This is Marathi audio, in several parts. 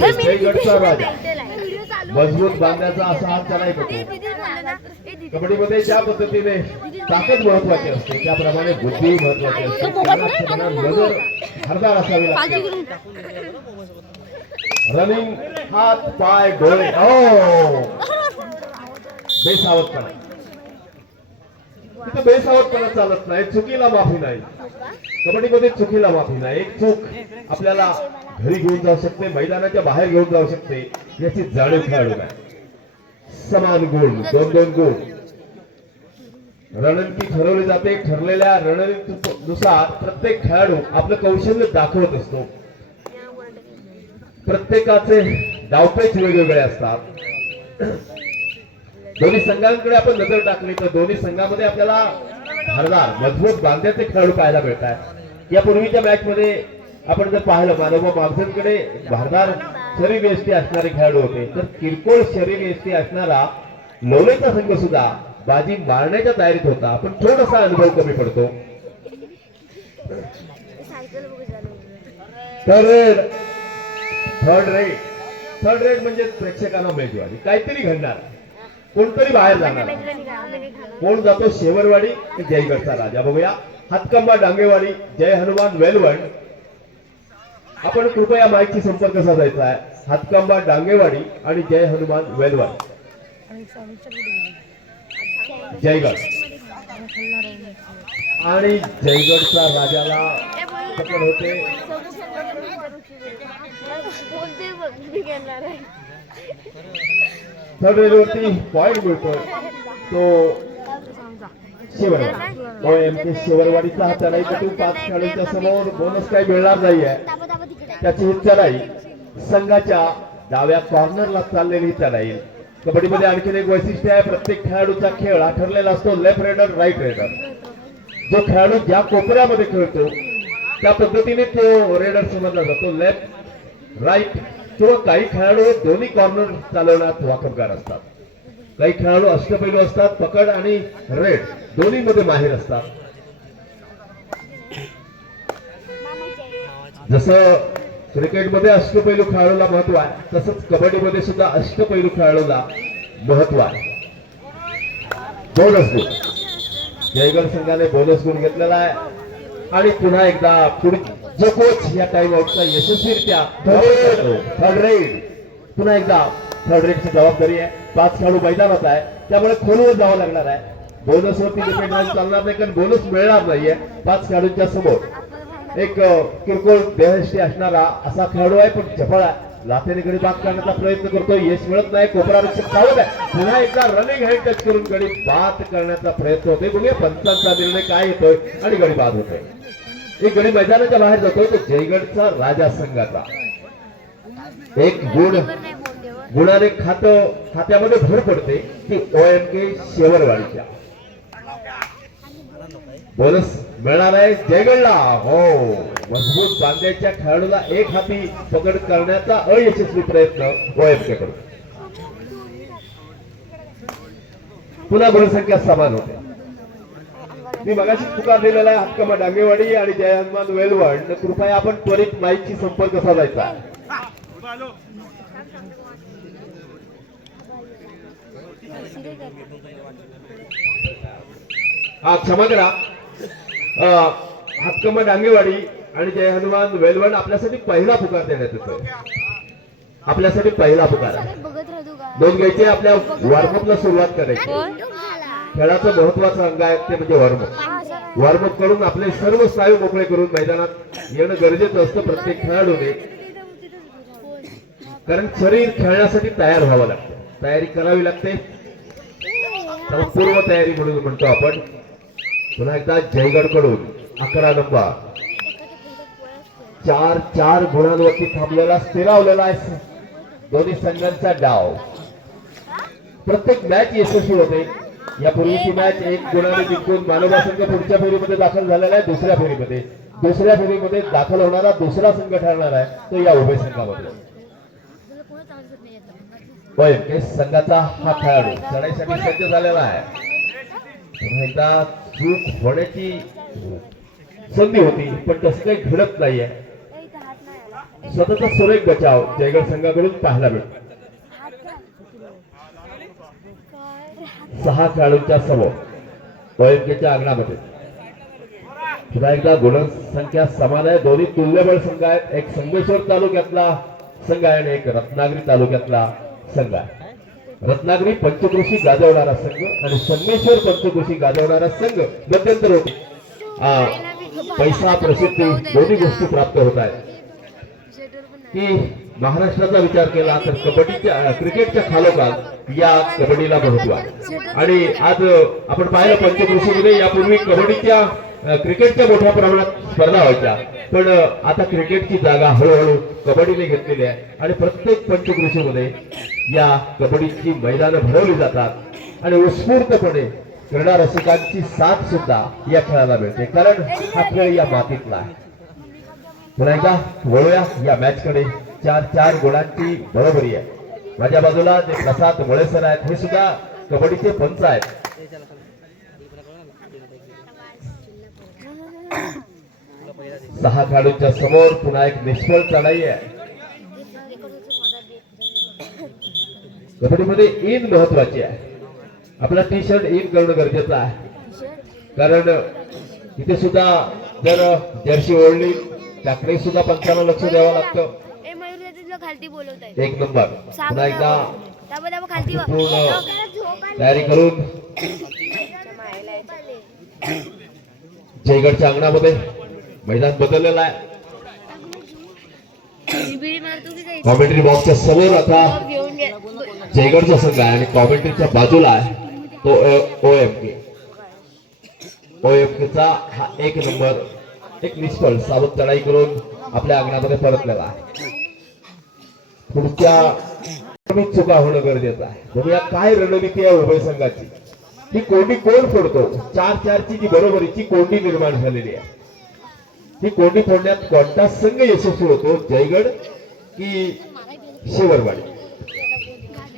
जयगडचा राजा. मजबूत बांधण्याचा असा हात त्याला होतो. कबड्डीमध्ये ज्या पद्धतीने ताकद महत्वाची असते त्याप्रमाणे बुद्धी महत्वाची असते. नजर हरदार असावी लागते. रनिंग हात पाय डोळे. हो. बेसावतपणा बेसावत पण चालत नाही चुकीला माफी नाही. कबड्डीमध्ये चुकीला माफी नाही. एक चूक आपल्याला घरी घेऊन जाऊ शकते मैदानाच्या बाहेर घेऊन जाऊ शकते याची जाणीव खेळाडू नाही. समान गुण दोन दोन गुण. रणनीती ठरवली जाते. ठरलेल्या रणनीतीनुसार प्रत्येक खेळाडू आपलं कौशल्य दाखवत असतो. प्रत्येकाचे डावपेच वेगवेगळे असतात. दोन्ही संघांकडे आपण नजर टाकली तर दोन्ही संघामध्ये आपल्याला धारदार मजबूत बांध्याचे खेळाडू पाहायला मिळतात. या पूर्वीच्या मॅच मध्ये आपण जर पाहिलं मानव मागझनकडे भारदार शरीर एसटी असणारे खेळाडू होते. तर किरकोळ शरीर एसटी असणारा लोलेचा संघ सुद्धा बाजी मारण्याच्या तयारीत होता. पण थोडासा अनुभव कमी पडतो. Third third rate third rate म्हणजे प्रेक्षकांना मेजवारी काहीतरी घडणार. कोणतरी बाहेर जाणार. कोण जातो? शेवरवाडी. ते जयगडचा राजा. बघूया. हातकंबा डांगेवाडी. जय हनुमान वेलवण. आपण कृपया माईकची संपर्क साधायचा आहे. हातकंबा डांगेवाडी आणि जय हनुमान वेलवण. जयगड आणि जयगडचा राजाला होते. थर्ड रेलवरती पॉइंट मिळतो तो शिवरवाडी एम के शिवरवाडीचा हा चढाई पाच खेळाडूंच्या समोर बोनस काही मिळणार नाहीये. त्याची ही चढाई संघाच्या डाव्या कॉर्नरला चाललेली चढाई कबड्डीमध्ये आणखीन एक वैशिष्ट्य आहे प्रत्येक खेळाडूचा खेळ हा ठरलेला असतो लेफ्ट रेडर राईट रेडर जो खेळाडू ज्या कोपऱ्यामध्ये खेळतो त्या पद्धतीने तो रेडर समजला जातो. लेफ्ट राईट किंवा काही खेळाडू दोन्ही कॉर्नर चालवण्यात वाकबगार असतात. काही खेळाडू अष्टपैलू असतात पकड आणि रेड दोन्ही मध्ये माहीर असतात. जसं क्रिकेटमध्ये अष्टपैलू खेळाडूला महत्त्व आहे तसंच कबड्डीमध्ये सुद्धा अष्टपैलू खेळाडूला महत्त्व आहे. बोनस गुण. जयगड संघाने बोनस गुण घेतलेला आहे. आणि पुन्हा एकदा पुढची. जो कोच या टाइम आउटचा यशस्वीरित्या थर्ड रेड. पुन्हा एकदा थर्ड रेडची जबाबदारी आहे. पाच खेळाडू मैदानात आहे. त्यामुळे खोलवर जावं लागणार आहे. बोनस वरती डिपेंड चालणार नाही कारण बोनस मिळणार नाहीये. पाच खेळाडूंच्या समोर. एक किरकोळ देहष्टी असणारा असा खेळाडू आहे पण चपळ आहे. लाथेने गडी बाद करण्याचा प्रयत्न करतो यश मिळत नाही कोपरा रक्षक चालत आहे. पुन्हा एकदा रनिंग हँड टच करून गडी बाद करण्याचा प्रयत्न होतोय. बघूया पंचांचा निर्णय काय येतोय आणि गडी बाद होतोय. एक गडी मैदानाच्या बाहेर जातो तो जयगडचा राजा संघाचा. एक गुण गुणाने खात खात्यामध्ये भर पडते ती ओ एम के शेवरवाडीच्या. बोनस मिळणार आहे जयगडला. हो मजबूत बांध्याच्या खेळाडूला एक हाती पकड करण्याचा अयशस्वी प्रयत्न ओ एम के कडून. पुन्हा गुणसंख्या समान होते. मी मगाशी पुकार दिलेला आहे हक्कमा डांगेवाडी आणि जय हनुमान वेलवण तर कृपया आपण त्वरित माईकची संपर्क साधायचा. हा क्षमा करा. हक्कम डांगेवाडी आणि जय हनुमान वेलवण आपल्यासाठी पहिला पुकार देण्यात येतोय. आपल्यासाठी पहिला पुकार दोन घ्यायचे आपल्या वॉर्मअपला सुरुवात करायची. खेळाचा महत्त्वाचा अंग आहे ते म्हणजे वॉर्मअप वॉर्मअप करून आपले सर्व स्नायू मोकळे करून मैदानात येणं गरजेचं असतं प्रत्येक खेळाडूने. कारण शरीर खेळण्यासाठी तयार व्हावं लागतं. तयारी करावी लागते. पूर्व तयारी म्हणून म्हणतो आपण. पुन्हा एकदा जयगडकडून अकरा नंबर. चार चार गुणांवरती थांबलेला स्थिरावलेला आहे. दोन्ही संघांचा डाव. प्रत्येक मॅच यशस्वी होते. यापूर्वीची मॅच एक गुणाने जिंकून मानवा संघ पुढच्या फेरीमध्ये दाखल झालेला आहे दुसऱ्या फेरीमध्ये. दुसऱ्या फेरीमध्ये दाखल होणारा दुसरा संघ ठरणार आहे तो या उभय संघामध्ये. संघाचा हा खेळाडू चढाईसाठी सज्ज झालेला आहे. एकदा चूक होण्याची संधी होती पण तसं काही घडत नाहीये. स्वतःचा सुरेख बचाव जयगड संघाकडून पाहायला मिळतो. सहा खेळाडूंच्या समोर ओएमकेच्या अंगणामध्ये. पुन्हा एकदा गुणसंख्या समान आहे. दोन्ही तुल्यबळ संघ आहेत. एक संगमेश्वर तालुक्यातला संघ आहे आणि एक रत्नागिरी तालुक्यातला संघ आहे. रत्नागिरी पंचकृषी गाजवणारा संघ आणि संगमेश्वर पंचकृषी गाजवणारा संघ मध्यंतर होते. पैसा प्रसिद्धी दोन्ही गोष्टी प्राप्त होत आहेत. की महाराष्ट्राचा विचार केला तर कबड्डीच्या क्रिकेटच्या खालोखाल या कबड्डीला महत्त्व आहे. आणि आज आपण पाहिलं पंचकृषीमध्ये यापूर्वी कबड्डीच्या क्रिकेटच्या मोठ्या प्रमाणात स्पर्धा व्हायच्या. पण आता क्रिकेटची जागा हळूहळू कबड्डीने घेतलेली आहे. आणि प्रत्येक पंचकृषीमध्ये या कबड्डीची मैदानं भरवली जातात. आणि उत्स्फूर्तपणे क्रीडा रसिकांची साथ सुद्धा या खेळाला मिळते. कारण हा खेळ या मातीतला आहे. पुन्हा एकदा वळूया. या मॅच कडे चार चार गुणांची बरोबरी आहे. माझ्या बाजूला जे प्रसाद मुळेसर आहेत हे सुद्धा कबड्डीचे पंच आहेत. सहा खेळाडूंच्या समोर पुन्हा एक निष्फळ चढाई आहे. कबड्डीमध्ये इन महत्वाची आहे. आपला टी शर्ट इन करणं गरजेचं आहे. कारण इथे सुद्धा जर जर्सी ओढली त्याकडे सुद्धा पंचांना लक्ष द्यावं लागतं. खालती एक नंबर. पुन्हा एकदा दाबा दाबा खालती वा. पूर्ण तयारी करून. जयगडच्या अंगणामध्ये मैदान बदललेलं आहे. बिडी मारतो की काही कॉमेंट्री बॉक्सच्या समोर आता घेऊन घे. जयगडचा संघ आहे आणि कॉमेंट्रीच्या बाजूला आहे तो ओ एम के ओ एम केचा हा एक नंबर एक निष्फळ सावध चढाई करून आपल्या अंगणामध्ये परतलेला आहे. पुढच्या चुका होणं गरजेचं आहे. बघूया काय रणनीती आहे उभय संघाची. ही कोंडी कोण फोडतो चार चारची जी बरोबरीची कोंडी निर्माण झालेली आहे. ही कोंडी फोडण्यात कोणता संघ यशस्वी होतो? जयगड की शेवरवाडी?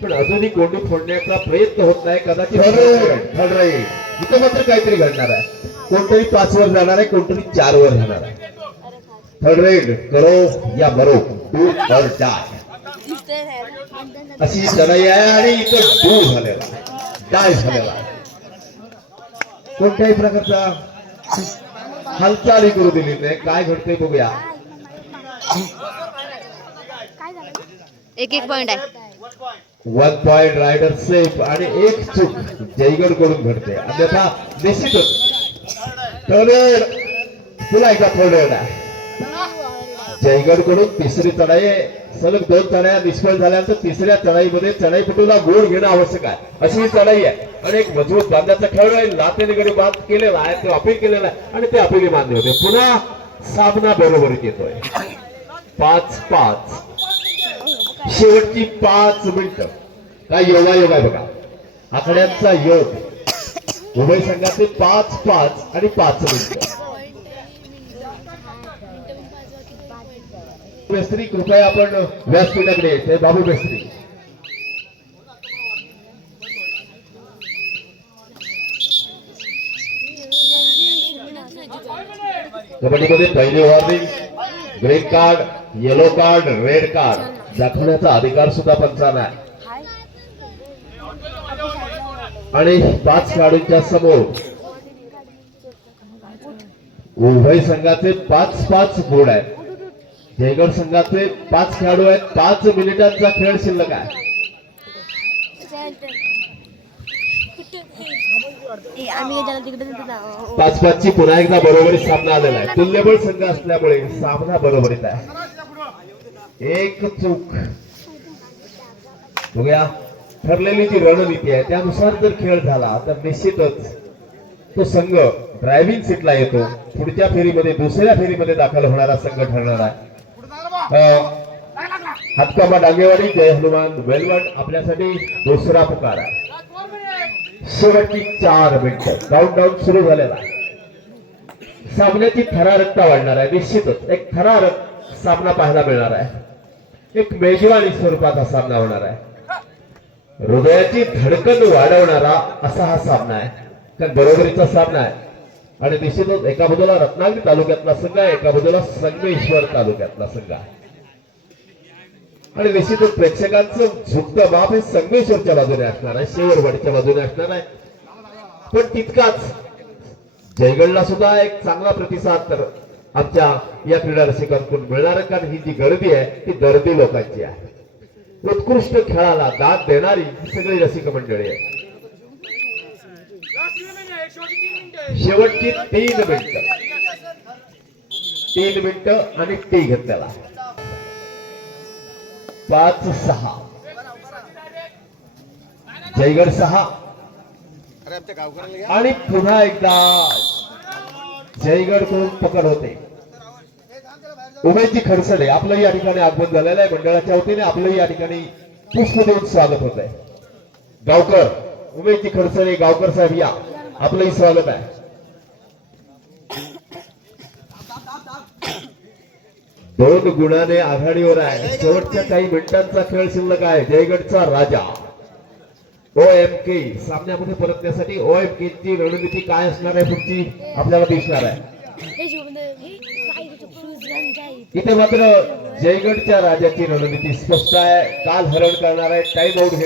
पण अजूनही कोंडी फोडण्याचा प्रयत्न होत नाही कदाचित इथं मात्र काहीतरी घडणार आहे. कोणतरी पाच वर जाणार आहे कोणतरी चार वर जाणार आहे. थर्ड रेड करो या मरो डू और डाय अशी चढाई आहे आणि इथं डू झालेला डाय झालेला कोणत्याही प्रकारचा हालचाली करू दिली नाही. काय घडते बघूया. एक एक पॉइंट आहे. वन पॉइंट रायडर सेफ आणि एक चूक जयगडकडून घडते. अन्यथा निश्चितच. पुन्हा एकदा थर्ड जयगडकडून जयगड तिसरी चढाई आहे. सलग दोन चढाया निष्फळ झाल्यानंतर तिसऱ्या चढाईमध्ये चढाईपटूला गुण घेणं आवश्यक आहे. अशी ही चढाई आहे. आणि एक मजबूत बांधाचा खेळ आहे. नातेने गडी बाद केलेला आहे. ते अपील केलेला आहे. आणि ते अपिली मान्य होते. पुन्हा सामना बरोबरीत येतोय. पाच पाच. शेवटची पाच मिनिटं. काय योगा योग आहे बघा. आकड्यांचा योग. उभय संघातले पाच पाच आणि पाच मिनिटं. बेस्त्री कृपया आपण व्यासपीठाकडे ते बाबू बेस्त्री कबड्डीमध्ये पहिली warning green card yellow card red card. दाखवण्याचा अधिकार सुद्धा पंचांना आहे. आणि पाच खेळाडूंच्या समोर उभय संघाचे पाच पाच बोर्ड आहेत. जयगड संघाचे पाच खेळाडू आहेत. पाच मिनिटांचा खेळ शिल्लक आहे. पाच पाच पाचची पुन्हा एकदा बरोबरी सामना आलेला आहे. तुल्यबळ संघ असल्यामुळे सामना बरोबरीत आहे. एक चूक. बघूया. ठरलेली जी रणनीती आहे त्यानुसार जर खेळ झाला तर निश्चितच तो संघ ड्रायव्हिंग सीटला येतो. पुढच्या फेरीमध्ये दुसऱ्या फेरीमध्ये दाखल होणारा संघ ठरणार आहे. हो. हातकामा डांगेवाडी जय हनुमान वेलवण आपल्यासाठी दुसरा पुकार आहे. शेवटची चार मिनिट. डाऊन डाऊन सुरू झालेला सामन्याची थरारकता वाढणार आहे. निश्चितच एक थरारक सामना पाहायला मिळणार आहे. एक मेजवानी स्वरूपाचा सामना होणार आहे. हृदयाची धडकन वाढवणारा असा हा सामना आहे. त्या बरोबरीचा सामना आहे. आणि निश्चितच एका बाजूला रत्नागिरी तालुक्यातला संघ आहे. एका बाजूला संगमेश्वर तालुक्यातला संघ आहे. आणि निश्चितच प्रेक्षकांचं झुकतं बाप हे संगमेश्वरच्या बाजूने असणार आहे. शेवरवाडीच्या बाजूने असणार आहे. पण तितकाच जयगडला सुद्धा एक चांगला प्रतिसाद तर आमच्या या क्रीडा रसिकांकडून मिळणार आहे, कारण ही जी गर्दी आहे ती दर्दी लोकांची आहे. उत्कृष्ट खेळाला दाद देणारी ही सगळी रसिक मंडळी आहे शेवटची तीन मिनिट. तीन मिनिट आणि टी घेतलेला पाच सहा. जयगड सहा. आणि पुन्हा एकदा जयगडकडून पकड होते. उमेशजी खडसडे आपलं या ठिकाणी आगमन झालेलं आहे. मंडळाच्या वतीने आपलं या ठिकाणी पुष्प देऊन स्वागत होत आहे गावकर उमेशजी खडसडे गावकर साहेब या. आपलंही स्वागत आहे. दोन गुणाने आघाडीवर आहे. शेवटच्या काही मिनिटांचा खेळ शिल्लक आहे. जयगडचा राजा. ओ एम के सामन्यामध्ये परतण्यासाठी ओ एम के ची रणनीती काय असणार आहे पुढची? आपल्याला दिसणार आहे. इथे मात्र जयगडच्या राजाची रणनीती स्पष्ट आहे. काल हरण करणार आहे. Time out